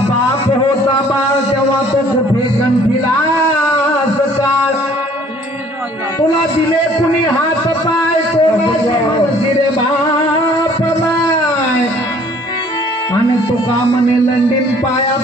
बाप होता बाळ तेव्हा तो कुठे गंठीला काळ तुला दिले कुणी हात पाय कोणाची रे बाप माय आणि तुका म्हणे लंडीन पाया